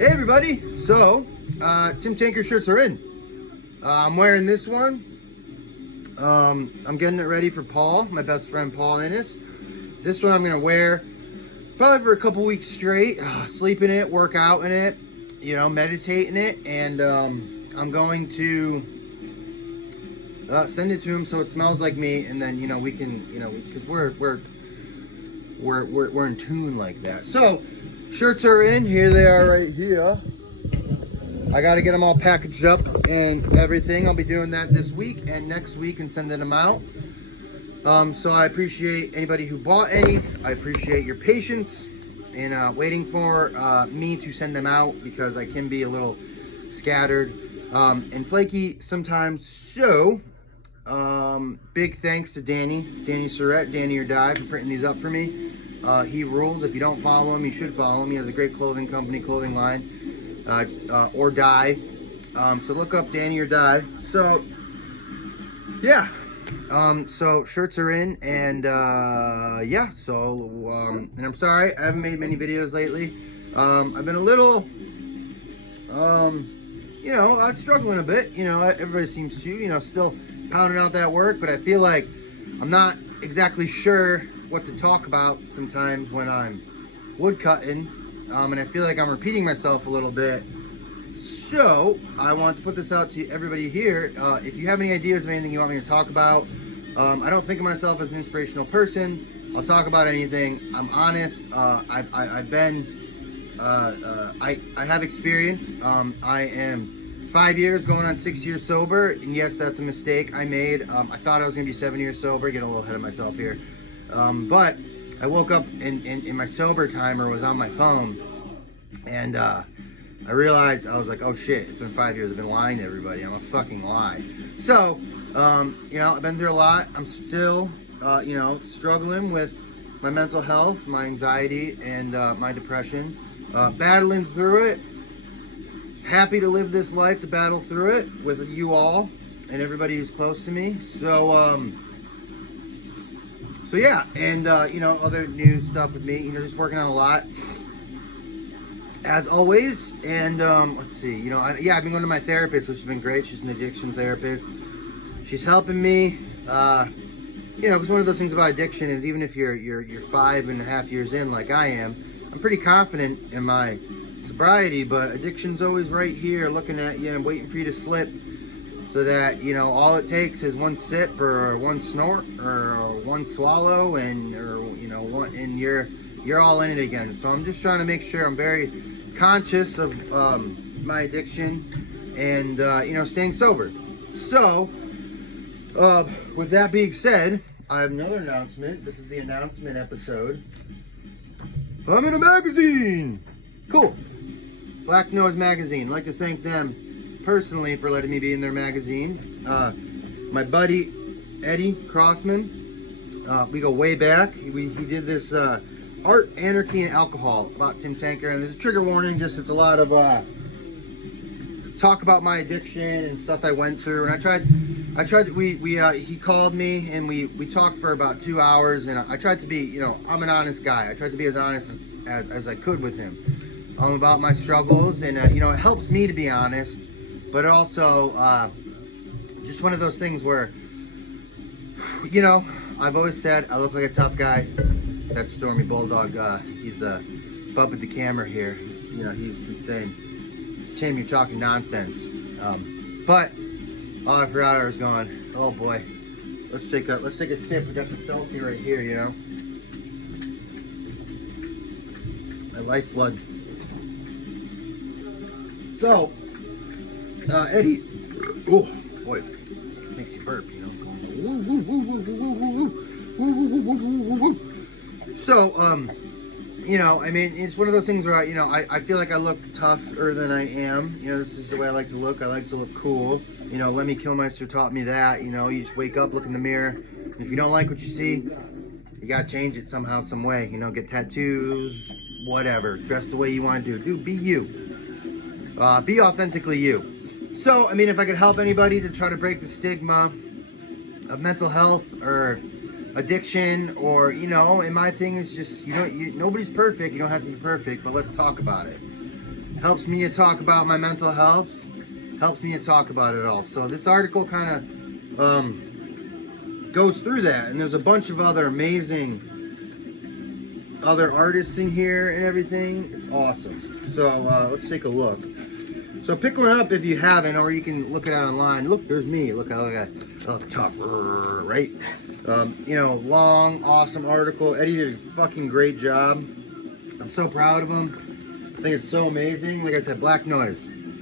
Hey everybody, so Tim Tanker shirts are in. I'm wearing this one. I'm getting it ready for Paul, my best friend Paul Ennis. This one I'm gonna wear probably for a couple weeks straight. Sleep in it, work out in it, you know, meditate in it, and I'm going to send it to him so it smells like me, and then we can because we're in tune like that. So shirts are in. Here they are right here. I got to get them all packaged up and everything. I'll be doing that this week and next week and sending them out. So I appreciate anybody who bought any. I appreciate your patience and waiting for me to send them out, because I can be a little scattered and flaky sometimes. So big thanks to Danny Surratt, Danny or Die, for printing these up for me. He rules. If you don't follow him, you should follow him. He has a great clothing company, clothing line, or Die. So look up Danny or Die. So yeah, so shirts are in, and yeah. So and I'm sorry I haven't made many videos lately. I've been a little struggling a bit. Everybody seems to, still pounding out that work, but I feel like I'm not exactly sure what to talk about sometimes when I'm wood cutting, and I feel like I'm repeating myself a little bit. So I want to put this out to everybody here. If you have any ideas of anything you want me to talk about, I don't think of myself as an inspirational person. I'll talk about anything. I'm honest. I have experience. I am 5 years going on 6 years sober, and yes, that's a mistake I made. I thought I was gonna be 7 years sober, getting a little ahead of myself here. But I woke up and my sober timer was on my phone, and I realized, I was like, oh shit, it's been 5 years. I've been lying to everybody. I'm a fucking lie. So, I've been through a lot. I'm still, struggling with my mental health, my anxiety, and my depression. Battling through it. Happy to live this life to battle through it with you all and everybody who's close to me. So yeah, and other new stuff with me, just working on a lot as always. And let's see, I've been going to my therapist, which has been great. She's an addiction therapist. She's helping me, because one of those things about addiction is, even if you're 5.5 years in like I am, I'm pretty confident in my sobriety, but addiction's always right here looking at you and waiting for you to slip, so that all it takes is one sip or one snort or one swallow, and you're all in it again. So I'm just trying to make sure I'm very conscious of my addiction and staying sober. So with that being said, I have another announcement. This is the announcement episode. I'm in a magazine. Cool. Black Nose Magazine. I'd like to thank them personally for letting me be in their magazine. My buddy Eddie Crossman, we go way back. He did this Art, Anarchy, and Alcohol about Tim Tanker, and there's a trigger warning. Just, it's a lot of talk about my addiction and stuff I went through. And I tried. He called me and we talked for about 2 hours, and I tried to be, I'm an honest guy. I tried to be as honest as I could with him. About my struggles, and it helps me to be honest, but also just one of those things where I've always said I look like a tough guy. That's Stormy Bulldog. He's bumping the camera here. He's saying, Tim, you're talking nonsense. But I forgot I was going. Oh boy, let's take a sip. We got the selfie right here. My lifeblood. So, Eddie, oh boy, makes you burp, So, it's one of those things where I feel like I look tougher than I am. This is the way I like to look. I like to look cool. Lemmy Kilmister taught me that. You just wake up, look in the mirror, and if you don't like what you see, you gotta change it somehow, some way. Get tattoos, whatever. Dress the way you want to do. Be you. Be authentically you. So, if I could help anybody to try to break the stigma of mental health or addiction, or and my thing is just nobody's perfect. You don't have to be perfect, but let's talk about it. helps me to talk about my mental health, helps me to talk about it all. So this article kind of goes through that, and there's a bunch of other amazing other artists in here and everything. It's awesome. So let's take a look. So pick one up if you haven't, or you can look it out online. Look, there's me. Look at that. I look tough, right? You know, long, awesome article. Eddie did a fucking great job. I'm so proud of him. I think it's so amazing. Like I said, Black Noise.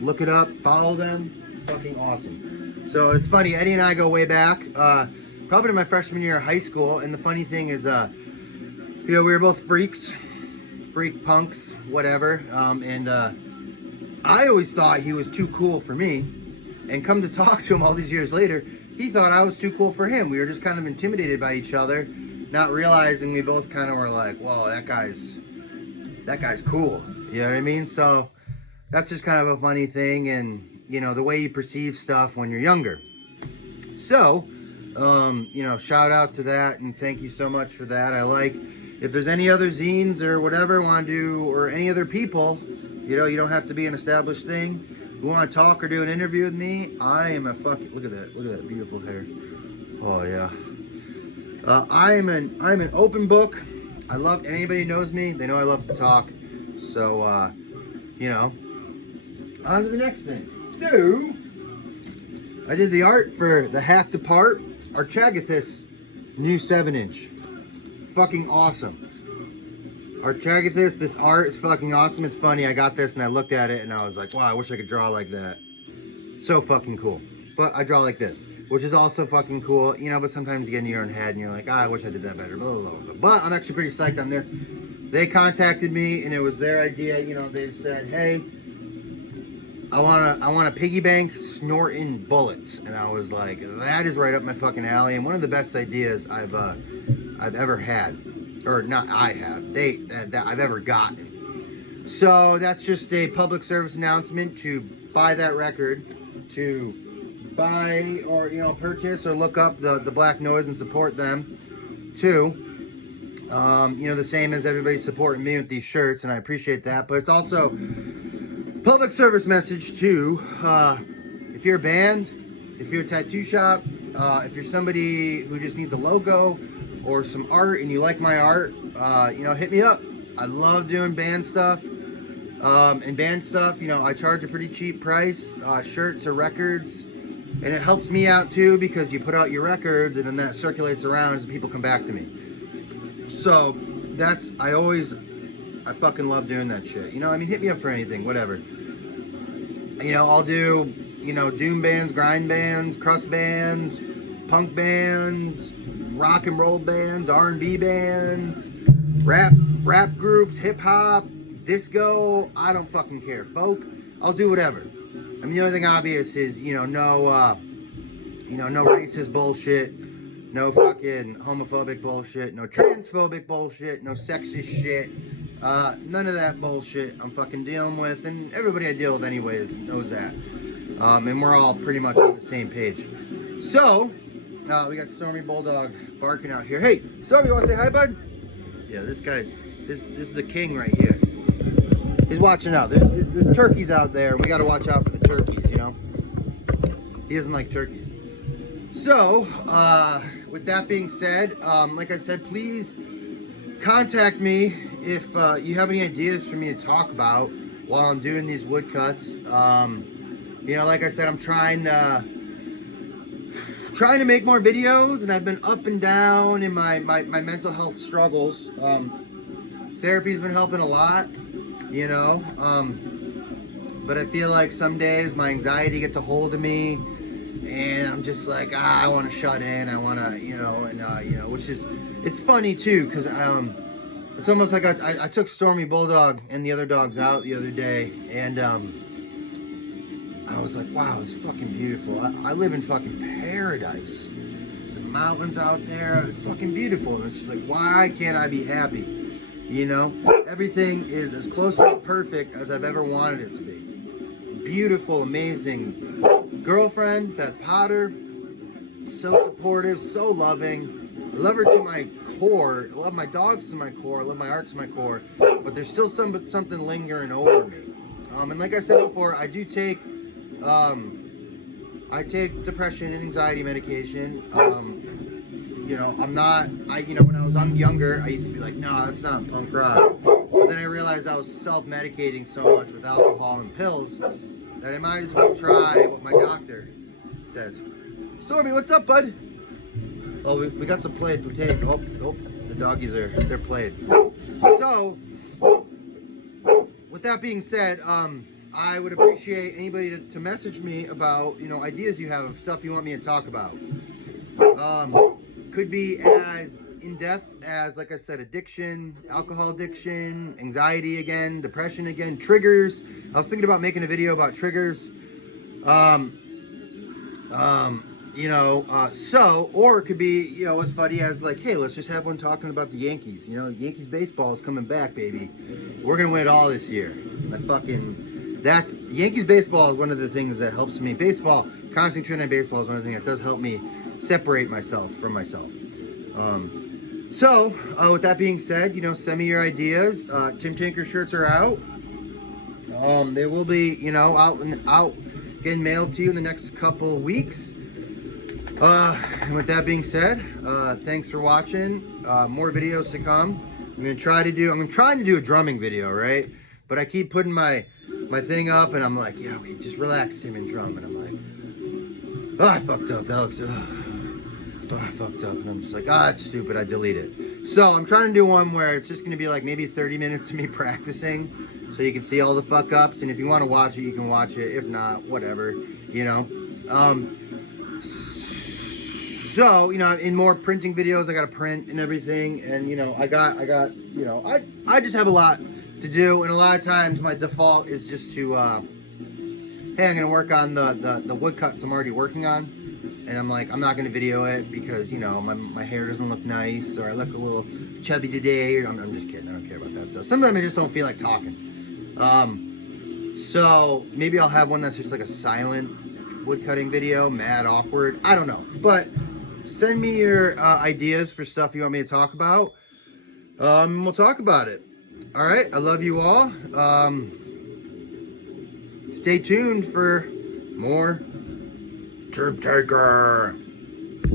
Look it up. Follow them. Fucking awesome. So it's funny. Eddie and I go way back. Probably to my freshman year of high school. And the funny thing is, you know, we were both freaks. Freak punks, whatever. I always thought he was too cool for me, and come to talk to him all these years later, he thought I was too cool for him. We were just kind of intimidated by each other, not realizing we both kind of were like, whoa, that guy's cool. You know what I mean? So that's just kind of a funny thing, and you know, the way you perceive stuff when you're younger. So, you know, shout out to that, and thank you so much for that. I like, if there's any other zines or whatever want to do, or any other people, you know, you don't have to be an established thing. You want to talk or do an interview with me? I am a fucking, look at that beautiful hair. Oh yeah. I'm an open book. I love, anybody who knows me, they know I love to talk. So, you know, on to the next thing. So, I did the art for the Hacked Apart Archagathus new 7-inch. Fucking awesome. Archagathus, this art is fucking awesome. It's funny, I got this and I looked at it and I was like, wow, I wish I could draw like that. So fucking cool. But I draw like this, which is also fucking cool, you know, but sometimes you get in your own head and you're like, I wish I did that better, blah, blah, blah. But I'm actually pretty psyched on this. They contacted me and it was their idea, you know, they said, hey, I want a piggy bank snorting bullets. And I was like, that is right up my fucking alley. And one of the best ideas I've ever had. Or not I have, that I've ever gotten. So that's just a public service announcement to buy that record, to buy or, you know, purchase or look up the Black Noise and support them. Too, you know, the same as everybody's supporting me with these shirts, and I appreciate that. But it's also public service message too. If you're a band, if you're a tattoo shop, if you're somebody who just needs a logo or some art and you like my art, you know, hit me up. I love doing band stuff. And band stuff, you know, I charge a pretty cheap price, shirts or records, and it helps me out too, because you put out your records and then that circulates around as people come back to me. So that's, I fucking love doing that shit. You know, I mean, hit me up for anything, whatever. You know, I'll do, you know, doom bands, grind bands, crust bands, punk bands, rock and roll bands, R&B bands, rap groups, hip hop, disco, I don't fucking care. Folk, I'll do whatever. I mean, the only thing obvious is, you know, no racist bullshit, no fucking homophobic bullshit, no transphobic bullshit, no sexist shit, none of that bullshit I'm fucking dealing with, and everybody I deal with anyways knows that, and we're all pretty much on the same page. So, we got Stormy Bulldog barking out here. Hey, Stormy, you want to say hi, bud? Yeah, this guy, this is the king right here. He's watching out. There's turkeys out there. We got to watch out for the turkeys, you know? He doesn't like turkeys. So, with that being said, like I said, please contact me if you have any ideas for me to talk about while I'm doing these woodcuts. You know, like I said, I'm trying to make more videos, and I've been up and down in my mental health struggles. Therapy's been helping a lot, you know, but I feel like some days my anxiety gets a hold of me, and I'm just like, I want to shut in, I want to, you know, and you know, which is, it's funny too, because it's almost like I took Stormy Bulldog and the other dogs out the other day, and I was like, wow, it's fucking beautiful. I live in fucking paradise. The mountains out there, it's fucking beautiful. And it's just like, why can't I be happy? You know, everything is as close to perfect as I've ever wanted it to be. Beautiful, amazing girlfriend, Beth Potter. So supportive, so loving. I love her to my core. I love my dogs to my core. I love my art to my core. But there's still something lingering over me. And like I said before, I take depression and anxiety medication. You know, when I was younger, I used to be like, no, that's not punk rock. But then I realized I was self-medicating so much with alcohol and pills that I might as well try what my doctor says. Stormy, what's up, bud? Oh, we got some played potato. Oh, the doggies they're played. So, with that being said, I would appreciate anybody to message me about, you know, ideas you have of stuff you want me to talk about. Could be as in-depth as, like I said, addiction, alcohol addiction, anxiety again, depression again, triggers. I was thinking about making a video about triggers. Or it could be, you know, as funny as like, hey, let's just have one talking about the Yankees. You know, Yankees baseball is coming back, baby. We're gonna win it all this year. Yankees baseball is one of the things that helps me. Concentrating on baseball is one of the things that does help me separate myself from myself. With that being said, you know, send me your ideas. Tim Tinker shirts are out. They will be, you know, out getting mailed to you in the next couple weeks. And with that being said, thanks for watching. More videos to come. I'm trying to do a drumming video, right? But I keep putting my thing up, and I'm like, yeah, okay, just relax, Tim, and drum. And I'm like, oh, I fucked up. That looks, I fucked up. And I'm just like, it's stupid. I delete it. So I'm trying to do one where it's just going to be like maybe 30 minutes of me practicing, so you can see all the fuck ups. And if you want to watch it, you can watch it. If not, whatever, you know. So, you know, in more printing videos, I got to print and everything. And, you know, I got, you know, I just have a lot to do. And a lot of times my default is just to, hey, I'm going to work on the woodcuts I'm already working on. And I'm like, I'm not going to video it because, you know, my hair doesn't look nice, or I look a little chubby today. Or I'm just kidding. I don't care about that stuff. Sometimes I just don't feel like talking. So maybe I'll have one that's just like a silent woodcutting video, mad awkward. I don't know. But send me your ideas for stuff you want me to talk about. We'll talk about it. All right. I love you all. Stay tuned for more Tim Tinker.